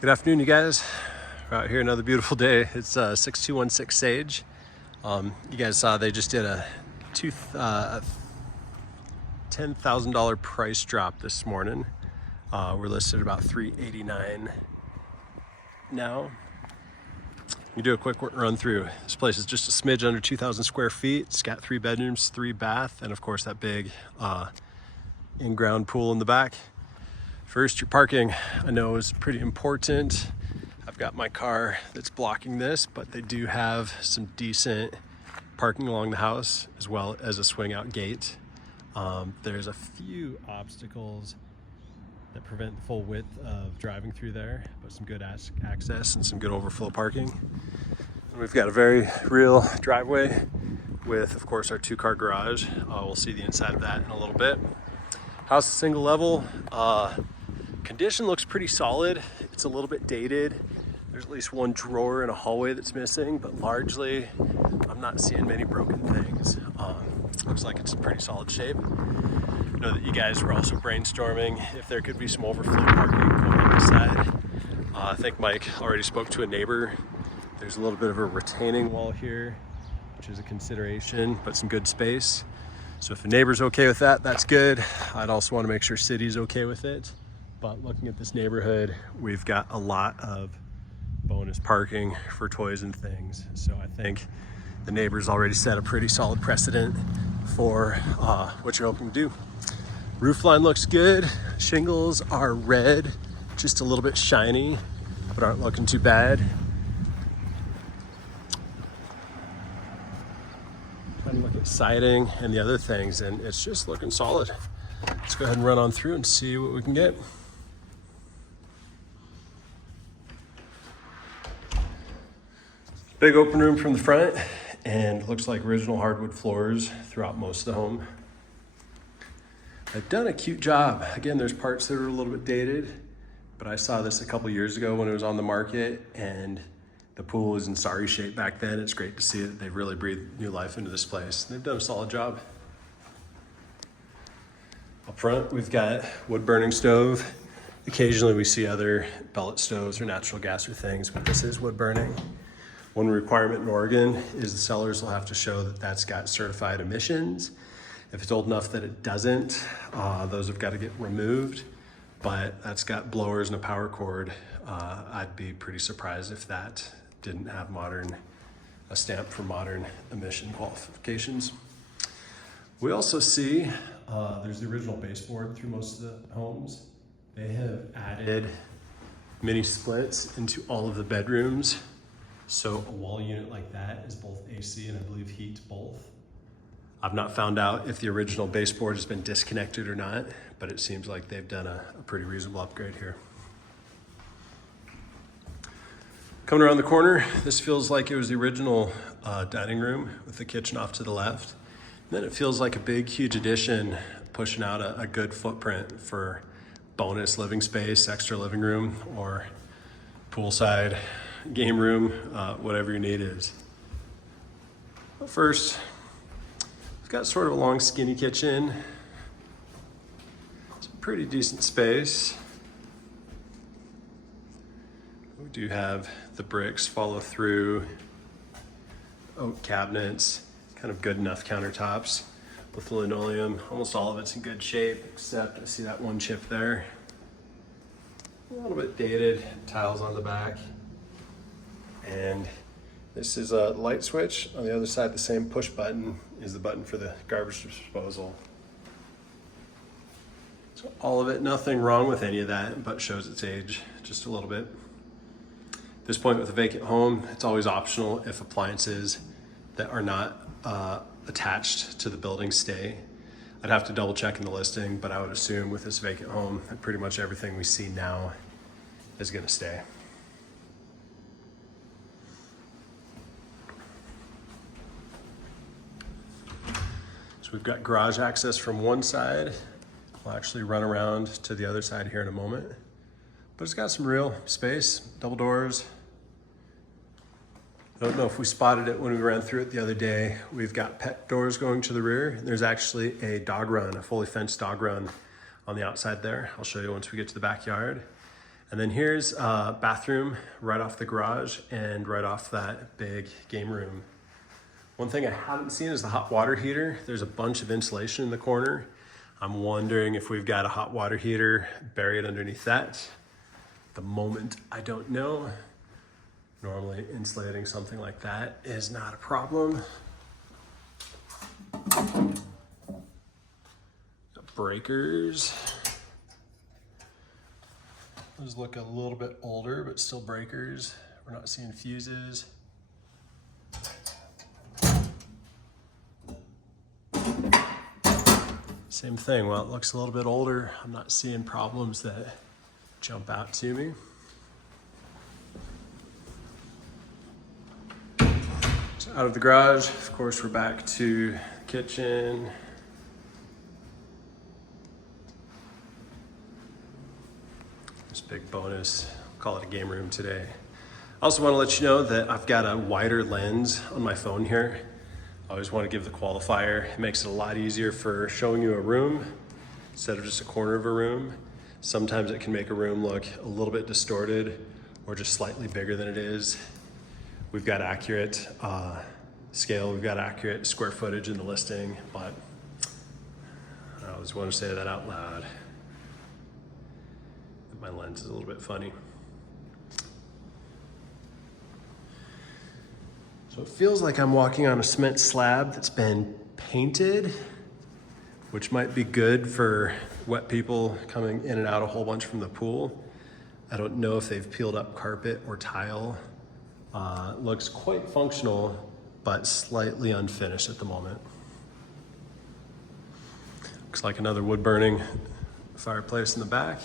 Good afternoon, you guys. We're out here another beautiful day. It's 6216 Sage. You guys saw they just did a $10,000 price drop this morning. We're listed at about $389 now. You do a quick run through. This place is just a smidge under 2,000 square feet. It's got 3 bedrooms, 3 bath, and of course that big in-ground pool in the back. First, your parking, I know, is pretty important. I've got my car that's blocking this, but they do have some decent parking along the house as well as a swing out gate. There's a few obstacles that prevent the full width of driving through there, but some good access and some good overflow parking. And we've got a very real driveway with, of course, our 2-car garage. We'll see the inside of that in a little bit. House is single level. Condition looks pretty solid. It's a little bit dated. There's at least one drawer in a hallway that's missing, but largely I'm not seeing many broken things. Looks like it's in pretty solid shape. I know that you guys were also brainstorming if there could be some overflow parking on this side. I think Mike already spoke to a neighbor. There's a little bit of a retaining wall here, which is a consideration, but some good space. So if the neighbor's okay with that, that's good. I'd also want to make sure city's okay with it. But looking at this neighborhood, we've got a lot of bonus parking for toys and things. So I think the neighbors already set a pretty solid precedent for what you're hoping to do. Roof line looks good. Shingles are red, just a little bit shiny, but aren't looking too bad. Trying to look at siding and the other things, and it's just looking solid. Let's go ahead and run on through and see what we can get. Big open room from the front, and looks like original hardwood floors throughout most of the home. They've done a cute job. Again, there's parts that are a little bit dated, but I saw this a couple years ago when it was on the market, and the pool was in sorry shape back then. It's great to see that they've really breathed new life into this place. They've done a solid job. Up front, we've got wood burning stove. Occasionally we see other pellet stoves or natural gas or things, but this is wood burning. One requirement in Oregon is the sellers will have to show that that's got certified emissions. If it's old enough that it doesn't, those have got to get removed, but that's got blowers and a power cord. I'd be pretty surprised if that didn't have a stamp for modern emission qualifications. We also see there's the original baseboard through most of the homes. They have added mini splits into all of the bedrooms. So a wall unit like that is both AC and I believe heat both. I've not found out if the original baseboard has been disconnected or not, but it seems like they've done a pretty reasonable upgrade here. Coming around the corner, this feels like it was the original dining room with the kitchen off to the left. And then it feels like a big, huge addition, pushing out a good footprint for bonus living space, extra living room, or poolside game room, whatever your need is. But first, we've got sort of a long, skinny kitchen. It's a pretty decent space. We do have the bricks follow through, oak cabinets, kind of good enough countertops with linoleum. Almost all of it's in good shape, except I see that one chip there. A little bit dated, tiles on the back. And this is a light switch. On the other side, the same push button is the button for the garbage disposal. So all of it, nothing wrong with any of that, but shows its age just a little bit. At this point with a vacant home, it's always optional if appliances that are not attached to the building stay. I'd have to double check in the listing, but I would assume with this vacant home that pretty much everything we see now is gonna stay. So we've got garage access from one side. We'll actually run around to the other side here in a moment. But it's got some real space, double doors. I don't know if we spotted it when we ran through it the other day. We've got pet doors going to the rear. There's actually a dog run, a fully fenced dog run on the outside there. I'll show you once we get to the backyard. And then here's a bathroom right off the garage and right off that big game room. One thing I haven't seen is the hot water heater. There's a bunch of insulation in the corner. I'm wondering if we've got a hot water heater buried underneath that. At the moment, I don't know. Normally insulating something like that is not a problem. Got breakers. Those look a little bit older, but still breakers. We're not seeing fuses. Same thing, well, it looks a little bit older. I'm not seeing problems that jump out to me. So out of the garage, of course, we're back to the kitchen. This big bonus, I'll call it a game room today. I also want to let you know that I've got a wider lens on my phone here. I always want to give the qualifier. It makes it a lot easier for showing you a room instead of just a corner of a room. Sometimes it can make a room look a little bit distorted or just slightly bigger than it is. We've got accurate scale, we've got accurate square footage in the listing, but I always want to say that out loud. My lens is a little bit funny. So it feels like I'm walking on a cement slab that's been painted, which might be good for wet people coming in and out a whole bunch from the pool. I don't know if they've peeled up carpet or tile. Looks quite functional, but slightly unfinished at the moment. Looks like another wood burning fireplace in the back.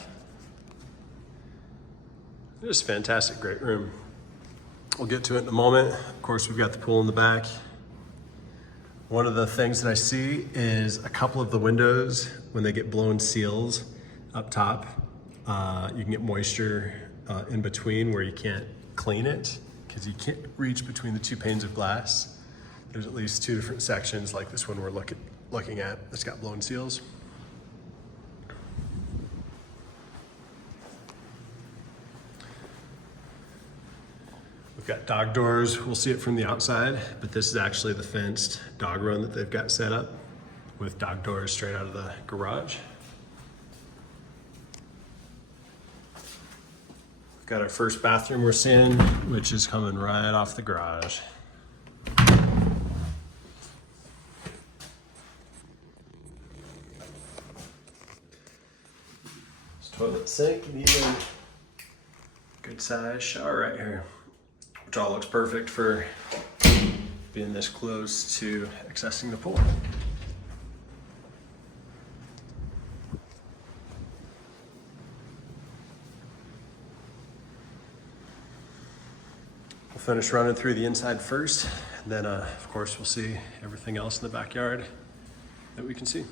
Just fantastic, great room. We'll get to it in a moment. Of course, we've got the pool in the back. One of the things that I see is a couple of the windows, when they get blown seals up top, you can get moisture in between where you can't clean it because you can't reach between the two panes of glass. There's at least two different sections like this one we're looking at that's got blown seals. We've got dog doors. We'll see it from the outside, but this is actually the fenced dog run that they've got set up with dog doors straight out of the garage. We've got our first bathroom we're seeing, which is coming right off the garage. This toilet sink and even good size shower right here. Which all looks perfect for being this close to accessing the pool. We'll finish running through the inside first, and then of course we'll see everything else in the backyard that we can see.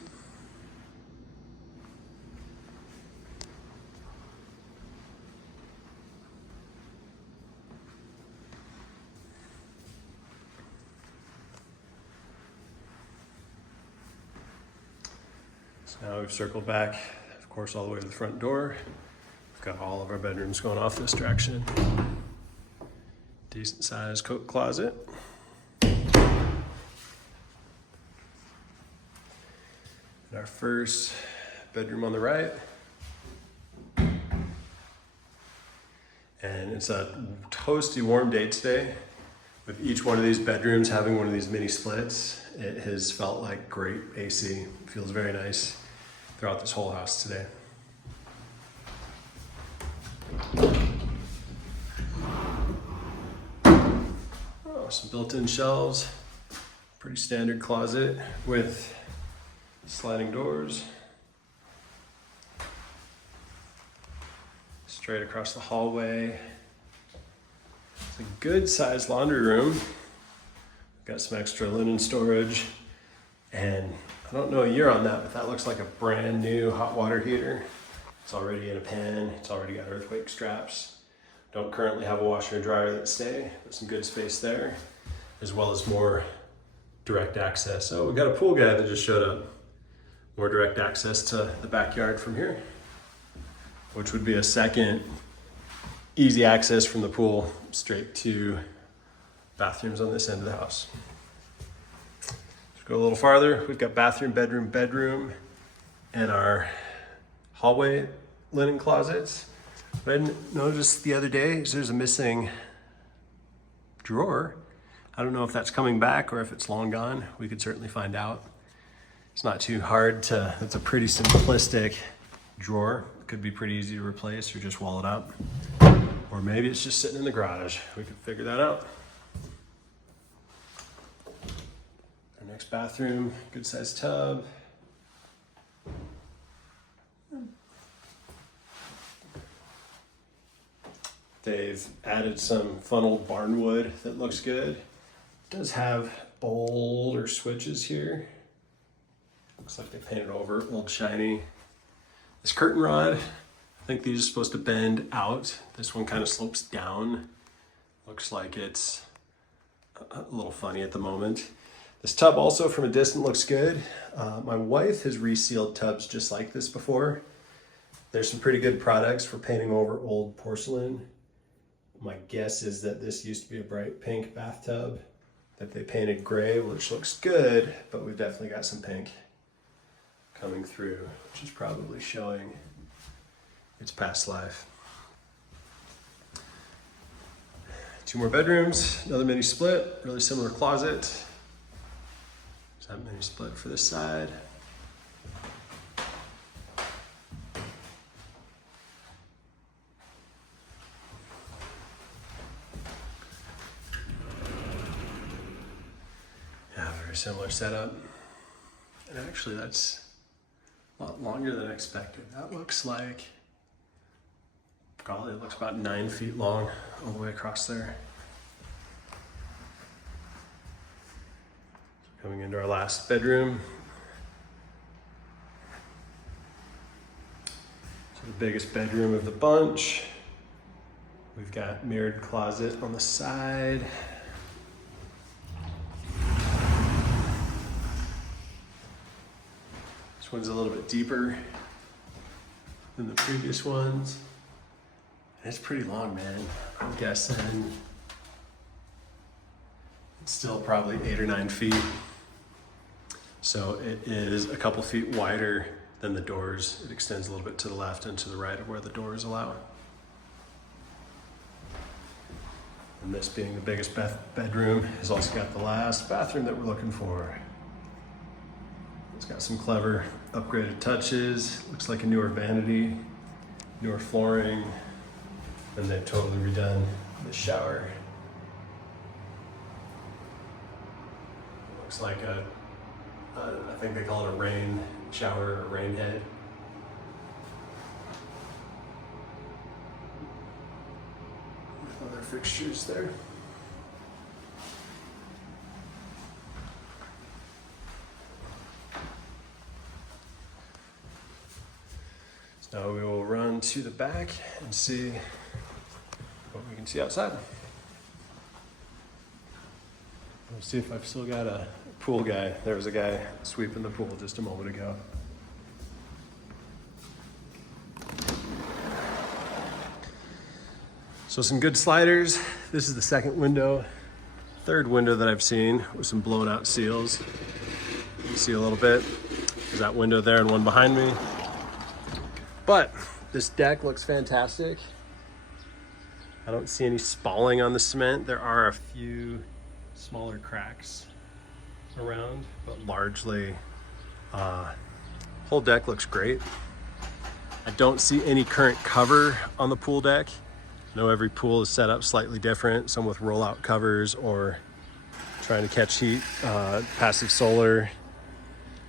Now we've circled back, of course, all the way to the front door. We've got all of our bedrooms going off this direction. Decent sized coat closet. And our first bedroom on the right. And it's a toasty warm day today. With each one of these bedrooms having one of these mini splits, it has felt like great AC. It feels very nice throughout this whole house today. Oh, some built-in shelves. Pretty standard closet with sliding doors. Straight across the hallway. It's a good sized laundry room. Got some extra linen storage. And I don't know a year on that, but that looks like a brand new hot water heater. It's already in a pan. It's already got earthquake straps. Don't currently have a washer and dryer that stay, but some good space there, as well as more direct access. Oh, we got a pool guy that just showed up. More direct access to the backyard from here, which would be a second easy access from the pool straight to bathrooms on this end of the house. Let's go a little farther. We've got bathroom, bedroom, and our hallway linen closets. What I noticed the other day is there's a missing drawer. I don't know if that's coming back or if it's long gone. We could certainly find out. It's not too hard to, it's a pretty simplistic drawer. It could be pretty easy to replace or just wall it up. Or maybe it's just sitting in the garage. We could figure that out. Our next bathroom, good sized tub. They've added some funneled barnwood that looks good. It does have older switches here. Looks like they painted over old shiny. This curtain rod, I think these are supposed to bend out. This one kind of slopes down. Looks like it's a little funny at the moment. This tub also from a distance looks good. My wife has resealed tubs just like this before. There's some pretty good products for painting over old porcelain. My guess is that this used to be a bright pink bathtub that they painted gray, which looks good, but we've definitely got some pink coming through, which is probably showing its past life. 2 more bedrooms, another mini split, really similar closet. There's that mini split for this side. Yeah, very similar setup. And actually that's a lot longer than expected. That looks like, golly, it looks about 9 feet long all the way across there. Coming into our last bedroom. So the biggest bedroom of the bunch. We've got mirrored closet on the side. This one's a little bit deeper than the previous ones. It's pretty long, man. I'm guessing it's still probably 8 or 9 feet. So it is a couple feet wider than the doors. It extends a little bit to the left and to the right of where the doors allow. And this being the biggest bedroom has also got the last bathroom that we're looking for. It's got some clever upgraded touches. Looks like a newer vanity, newer flooring, and they've totally redone the shower. Looks like I think they call it a rain shower or rain head. With other fixtures there. So we will run to the back and see what we can see outside. Let's see if I've still got a pool guy. There was a guy sweeping the pool just a moment ago. So some good sliders. This is the second window. Third window that I've seen with some blown out seals. You can see a little bit. There's that window there and one behind me. But this deck looks fantastic. I don't see any spalling on the cement. There are a few smaller cracks around, but largely whole deck looks great. I don't see any current cover on the pool deck. I know every pool is set up slightly different, some with rollout covers or trying to catch heat, passive solar.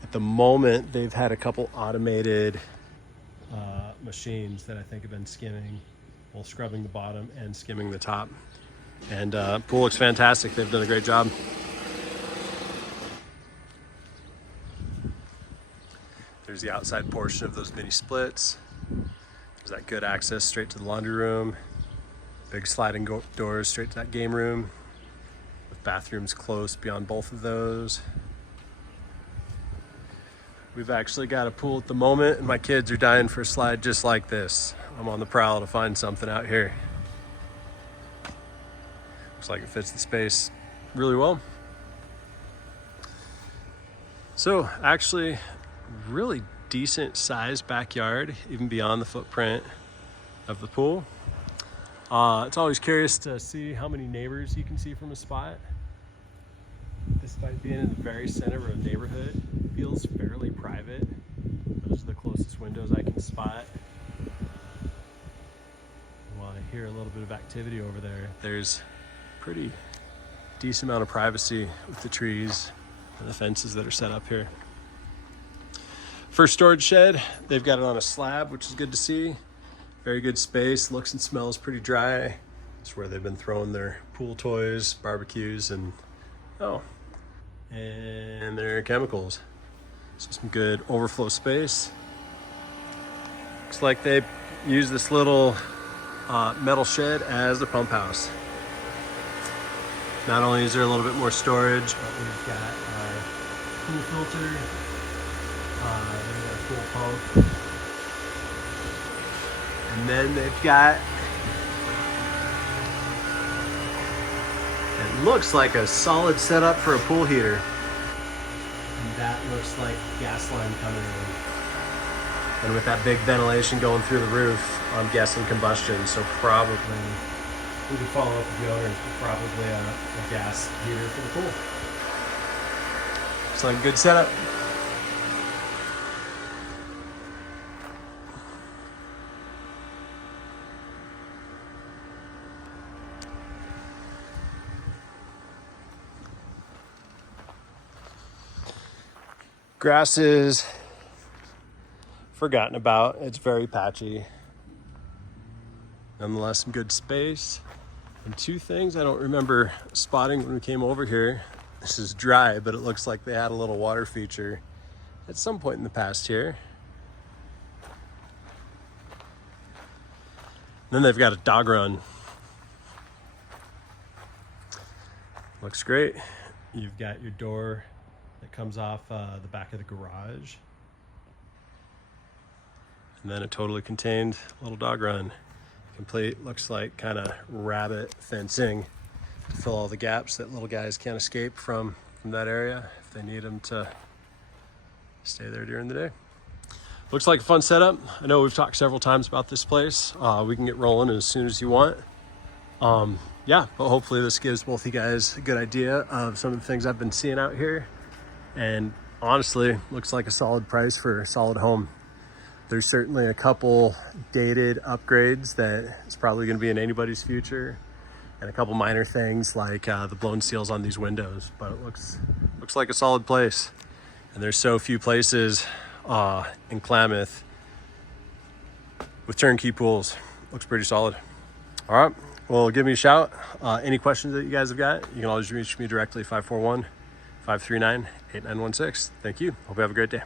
At the moment, they've had a couple automated machines that I think have been skimming, both scrubbing the bottom and skimming the top. And pool looks fantastic. They've done a great job. There's the outside portion of those mini splits. There's that good access straight to the laundry room. Big sliding doors straight to that game room, with bathrooms close beyond both of those. We've actually got a pool at the moment, and my kids are dying for a slide just like this. I'm on the prowl to find something out here. Looks like it fits the space really well. So actually, really decent sized backyard, even beyond the footprint of the pool. It's always curious to see how many neighbors you can see from a spot. Despite being in the very center of a neighborhood, it feels fairly private. Those are the closest windows I can spot. While I hear a little bit of activity over there, there's pretty decent amount of privacy with the trees and the fences that are set up here. First storage shed, they've got it on a slab, which is good to see. Very good space, looks and smells pretty dry. It's where they've been throwing their pool toys, barbecues, and their chemicals. So some good overflow space. Looks like they use this little metal shed as the pump house. Not only is there a little bit more storage, but we've got our pool filter, there's our pool pump, and then they've got, it looks like a solid setup for a pool heater. And that looks like gas line coming in. And with that big ventilation going through the roof, I'm guessing combustion, so probably, we can follow up with the owner, probably a gas heater for the pool. It's like a good setup. Grass is forgotten about. It's very patchy. Nonetheless, some good space. And two things I don't remember spotting when we came over here. This is dry, but it looks like they had a little water feature at some point in the past here. And then they've got a dog run. Looks great. You've got your door that comes off the back of the garage. And then a totally contained little dog run. Complete, looks like kind of rabbit fencing to fill all the gaps that little guys can't escape from that area if they need them to stay there during the day. Looks like a fun setup. I know we've talked several times about this place. We can get rolling as soon as you want. Yeah, but hopefully this gives both you guys a good idea of some of the things I've been seeing out here. And honestly, looks like a solid price for a solid home. There's certainly a couple dated upgrades that is probably going to be in anybody's future, and a couple minor things like the blown seals on these windows, but it looks like a solid place. And there's so few places in Klamath with turnkey pools. Looks pretty solid. All right, well, give me a shout. Any questions that you guys have got, you can always reach me directly, 541-539-8916. Thank you. Hope you have a great day.